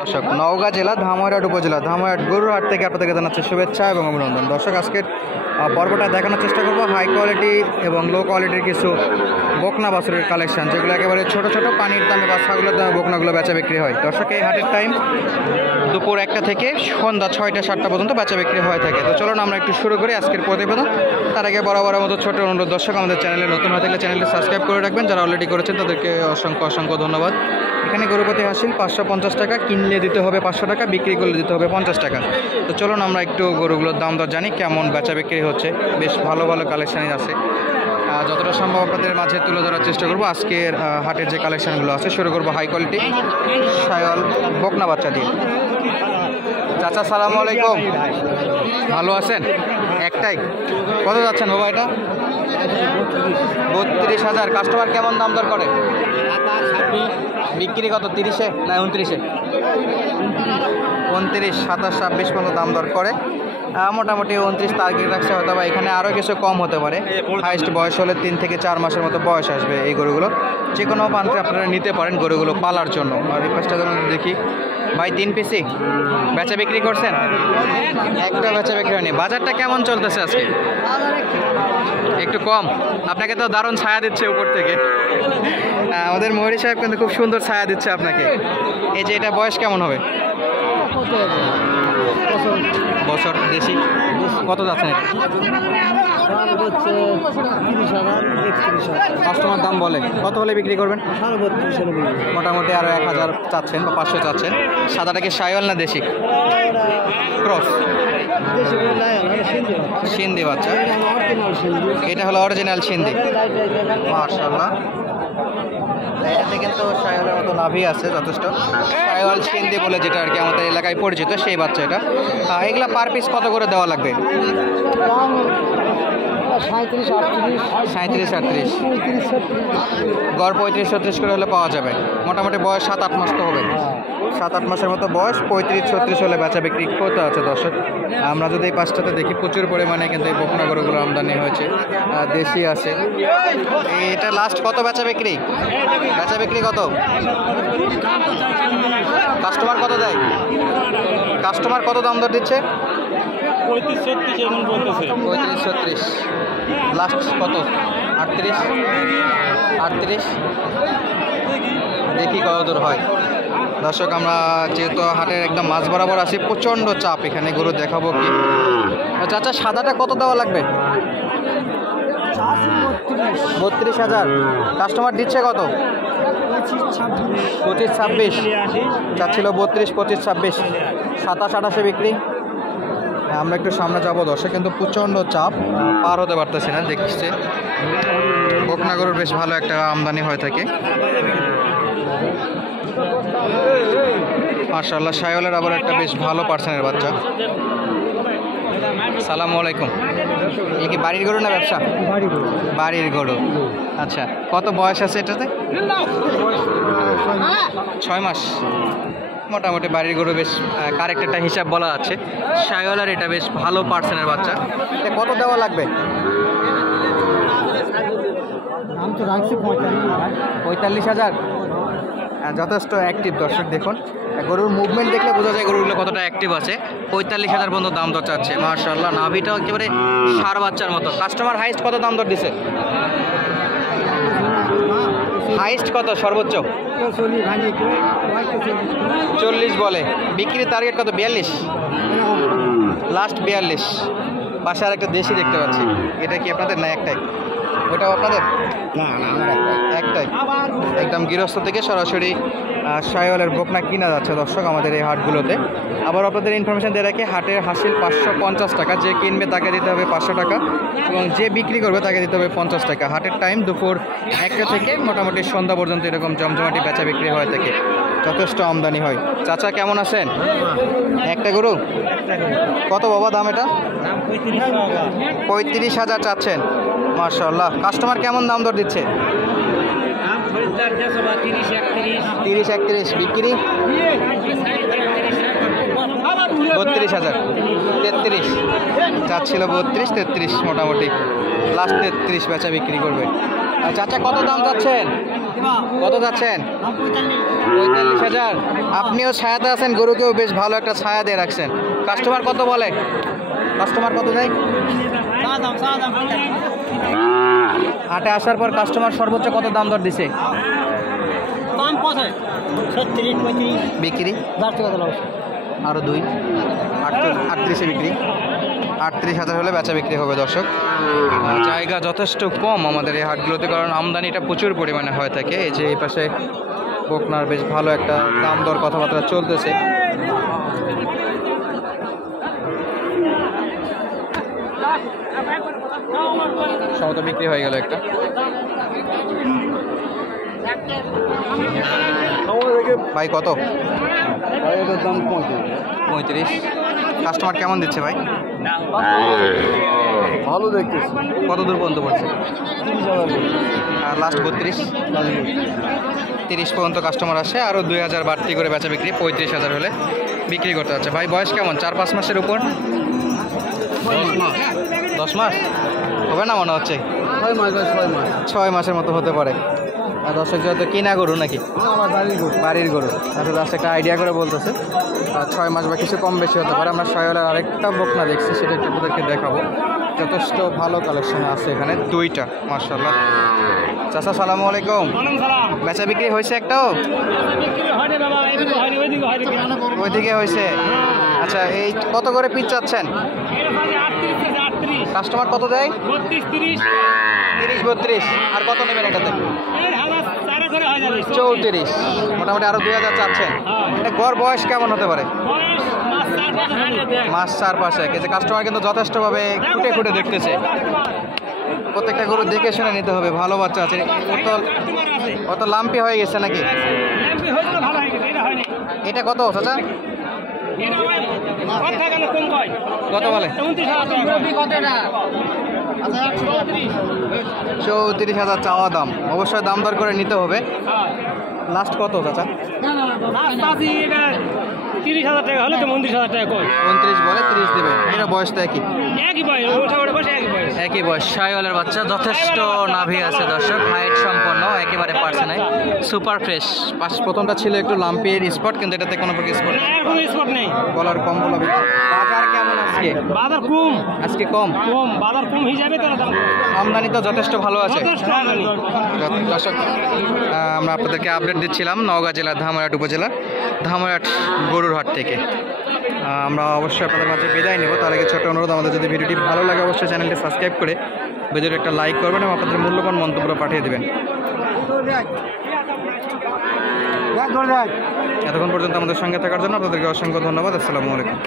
দর্শক, নওগাঁ জেলা ধামইরহাট উপজেলা ধামইরহাট গরুর হাট থেকে আপনাদেরকে জানাচ্ছি শুভেচ্ছা এবং অভিনন্দন। দর্শক, আজকের পর্বটা দেখানোর চেষ্টা করবো হাই কোয়ালিটি এবং লো কোয়ালিটির কিছু বকনা বাছুরের কালেকশন, যেগুলো একেবারে ছোট ছোট পানির দামে বাচ্চাগুলোর দামে বকনাগুলো বেচা বিক্রি হয়। দর্শক, এই হাটের টাইম দুপুর 1টা থেকে সন্ধ্যা 6টা 7টা পর্যন্ত বেচা বিক্রি হয়ে থাকে। তো চলুন আমরা একটু শুরু করি আজকের প্রতিবেদন। তার আগে বরাবরের মতো ছোট অনুরোধ, দর্শক আমাদের চ্যানেলে নতুন হয়ে থাকলে চ্যানেলটি সাবস্ক্রাইব করে রাখবেন। যারা অলরেডি করেছেন তাদেরকে অসংখ্য অসংখ্য ধন্যবাদ। এখানে গরুপতি হাসিল 550 টাকা, কিনলে দিতে হবে 500 টাকা, বিক্রি করলে দিতে হবে 50 টাকা। তো চলুন আমরা একটু গরুগুলোর দাম দর জানি, কেমন বেচা বিক্রি হচ্ছে। বেশ ভালো ভালো কালেকশানই আছে, যতটা সম্ভব আপনাদের মাঝে তুলে ধরার চেষ্টা করবো। আজকের হাটের যে কালেকশানগুলো আছে, শুরু করবো হাই কোয়ালিটি শায়াল বকনা বাচ্চা দিয়ে। চাচা, সালামু আলাইকুম, ভালো আছেন? একটাই কত যাচ্ছেন বাবা? এটা 32,000। কাস্টমার কেমন দাম দর করে? বিক্রি কত? 30-এ না 29-এ? 29, 27, 26 পর্যন্ত দাম দর করে। মোটামুটি 29 টার্গেট রাখছে, হয়তো বা এখানে আরও কিছু কম হতে পারে। হাইস্ট বয়স হলে 3 থেকে 4 মাসের মতো বয়স আসবে এই গরুগুলো। যে কোনো পান্তে আপনারা নিতে পারেন গরুগুলো পালার জন্য। আর এই পাশটা যেমন দেখি ভাই, 3 পিসি বেচা বিক্রি করছেন? একটা বেচা বিক্রি হয়নি। বাজারটা কেমন চলতেছে আজকে? একটু কম। আপনাকে তো দারুণ ছায়া দিচ্ছে উপর থেকে। আমাদের ময়ূরী সাহেব কিন্তু খুব সুন্দর ছায়া দিচ্ছে আপনাকে। এই যে এটা বয়স কেমন হবে? বছর দেশি। কত যাচ্ছেন এটা? কাস্টমার দাম বলে কত হলে বিক্রি করবেন? মোটামুটি আরও 1000 চাচ্ছেন বা 500 চাচ্ছেন। সাদাটা কি শাহিওয়াল না দেশি ক্রস? সিন্ধি বাচ্চা। এটা হলো অরিজিনাল সিন্ধি। মাশাআল্লাহ, এতে কিন্তু শাহিওয়ালের মতো নাভি আছে যথেষ্ট। শাহিওয়াল সিন্ধি বলে যেটা আর কি আমাদের এলাকায় পরিচিত, সেই বাচ্চা এটা। এগুলা পার পিস কত করে দেওয়া লাগবে? 37, 38, গড় 35-36 করে হলে পাওয়া যাবে। মোটামুটি বয়স 7-8 মাস তো হবে। 7-8 মাসের মতো বয়স, 35-36 হলে বেচা বিক্রি করতে আছে। দর্শক, আমরা যদি এই পাঁচটাতে দেখি, প্রচুর পরিমাণে কিন্তু এই বকনা গরুগুলো আমদানি হয়েছে, দেশি আছে। এটা লাস্ট কত বেচা বিক্রি? বেচা বিক্রি কত? কাস্টমার কত দেয়? কাস্টমার কত দাম দর দিচ্ছে? 35-36। লাস্ট কত? 38। দেখি কত দূর হয়। দর্শক, আমরা যেহেতু হাটের একদম মাঝ বরাবর আছি, প্রচণ্ড চাপ এখানে, গরু দেখাবো কি। চাচা, সাদাটা কত দেওয়া লাগবে? 32,000। কাস্টমার দিচ্ছে কত? 25-26 চাচ্ছিল। 32, 25, 26, 27, 28 বিক্রি। আমরা একটু সামনে যাবো দর্শক, কিন্তু প্রচণ্ড চাপ, পার হতে পারতেছি না। দেখছে বকনা গরুর বেশ ভালো একটা আমদানি হয়ে থাকে। মাশাআল্লাহ, শাহিওয়ালের আবার একটা বেশ ভালো পার্সেন্টের বাচ্চা। সালামু আলাইকুম। এই কি বাড়ির গরু না ব্যবসা? বাড়ির গরু। আচ্ছা, কত বয়স আছে এটাতে? 6 মাস। মোটামুটি বাড়ির গরু, বেশ কারেক্ট একটা হিসাব বলা আছে। শাহিওয়ালের এটা বেশ ভালো পার্সেন্টের বাচ্চা। এটা কত দেওয়া লাগবে? 45,000। যথেষ্ট অ্যাক্টিভ। দর্শক দেখুন, গরুর মুভমেন্ট দেখলে বোঝা যায় গরুগুলো কতটা অ্যাক্টিভ আছে। 45,000 পর্যন্ত দাম দর চাচ্ছে। মাশাআল্লাহ, নাভিটাও একেবারে ষাঁড় বাচ্চার মতো। কাস্টমার হাইস্ট কত দাম দর দিছে? হাইস্ট কত সর্বোচ্চ? 40 বলে। বিক্রির টার্গেট কত? 42। লাস্ট 42। পাশে আর একটা দেশি দেখতে পাচ্ছি। এটা কি আপনাদের না একটাই? ওটাও আপনাদের? না, একটাই। একদম গৃহস্থ থেকে সরাসরি শাহিওয়ালের বকনা কিনা যাচ্ছে দর্শক আমাদের এই হাটগুলোতে। আবার আপনাদের ইনফরমেশন দিয়ে রাখি, হাটের হাসিল 550 টাকা। যে কিনবে তাকে দিতে হবে 500 টাকা, এবং যে বিক্রি করবে তাকে দিতে হবে 50 টাকা। হাটের টাইম দুপুর 1টা থেকে মোটামুটি সন্ধ্যা পর্যন্ত এরকম জমজমাটি বেচা বিক্রি হয়ে থাকে, যথেষ্ট আমদানি হয়। চাচা, কেমন আছেন? একটা গরু কত বাবা দাম? এটা 35,000 চাচ্ছেন। মাশাআল্লাহ, কাস্টমার কেমন দাম দর দিচ্ছে? 30-31। বিক্রি 32,000। 33 চাচ্ছিল, 32-33 মোটামুটি লাস্ট 33 বেচা বিক্রি করবে। চাচা, কত দাম চাচ্ছেন? কত যাচ্ছেন? 45,000। আপনিও ছায়াতে আছেন, গরুকেও বেশ ভালো একটা ছায়া দিয়ে রাখছেন। কাস্টমার কত বলে? কাস্টমার কত দেয়? হাটে আসার পর কাস্টমার সর্বোচ্চ কত দাম দর দিছে? বিক্রি আরও 2 38 বিক্রি। 38,000 হলে বেচা বিক্রি হবে দর্শক। জায়গা যথেষ্ট কম আমাদের এই হাটগুলোতে, কারণ আমদানিটা প্রচুর পরিমাণে হয়ে থাকে। এই যে এই পাশে বকনার বেশ ভালো একটা দাম দর কথাবার্তা চলতেছে। সমত বিক্রি হয়ে গেল একটা। ভাই কত? দাম 35। কাস্টমার কেমন দিচ্ছে ভাই? ভালো দেখতেছি। কত দূর পর্যন্ত পড়ছে? আর লাস্ট 30 পর্যন্ত কাস্টমার আসে। আরও 2,000 বাড়তি করে বেচা বিক্রি 35,000 হলে বিক্রি করতে যাচ্ছে। ভাই বয়স কেমন? 4-5 মাসের উপর? 10 মাস হবে না মনে হচ্ছে? 6 মাসের মতো হতে পারে। দর্শক যেহেতু কিনা গরু নাকি? বাড়ির গরু। আচ্ছা জাস্ট একটা আইডিয়া করে বলতেছে। 6 মাস বা কিছু কম বেশি হতে পারে। আমরা সয়ালের আরেকটা বকনা দেখছি, সেটা একটু আপনাদেরকে দেখাবো। যথেষ্ট ভালো কালেকশন আছে এখানে, 2টা মাশাআল্লাহ। চাচা সালামু আলাইকুম। বেচা বিক্রি হয়েছে একটাও? ওইদিকে হয়েছে। আচ্ছা এই কত করে পিস চাচ্ছেন? কাস্টমার কত দেয়? 30-32। আর কত নেবেন এটাতে? 34। মোটামুটি আরো 2,000 চাচ্ছেন। এটা গড় বয়স কেমন হতে পারে? মাস 4-5। যে কাস্টমার কিন্তু যথেষ্টভাবে খুঁটে খুঁটে দেখতেছে। প্রত্যেকটা গরু দেখে শুনে নিতে হবে। ভালো বাচ্চা আছে। কত লাম্পি হয়ে গেছে নাকি? এটা কত চাচা? কত বলে? 34,000 চাওয়া দাম। অবশ্যই দাম দর করে নিতে হবে। লাস্ট কত চাচা? 30,000 টাকা হলে তো 29,000 টাকা কয়। 29 বলে 30 দেবেন। এটা বয়সটা একই বয়স। শাইওয়ালের বাচ্চা, যথেষ্ট নাভি আছে দর্শক, হাইট সম্পন্ন, একেবারে পারছে নাই, সুপার ফ্রেশ। প্রথমটা ছিল একটু লাম্পির স্পট, কিন্তু এটাতে কোনো স্পট নেই। বলার কম বলা। বাজার কেমন আজকে? বাজার কম আজকে কম বাজার কম হিসাবে তো আমদানি তো যথেষ্ট ভালো আছে দর্শক। আমরা আপনাদেরকে আপডেট দিচ্ছিলাম নওগাঁ জেলার ধামরাট উপজেলার ধামরাট গরুর হাট থেকে। আমরা অবশ্যই আপনাদের মাঝে বিদায় নেব। তার আগে ছোট অনুরোধ, আমাদের যদি ভিডিওটি ভালো লাগে অবশ্যই চ্যানেলটি সাবস্ক্রাইব করে ভিডিওটি একটা লাইক করবেন এবং আপনাদের মূল্যবান মন্তব্য পাঠিয়ে দেবেন। এতক্ষণ পর্যন্ত আমাদের সঙ্গে থাকার জন্য আপনাদেরকে অসংখ্য ধন্যবাদ। আসসালামু আলাইকুম।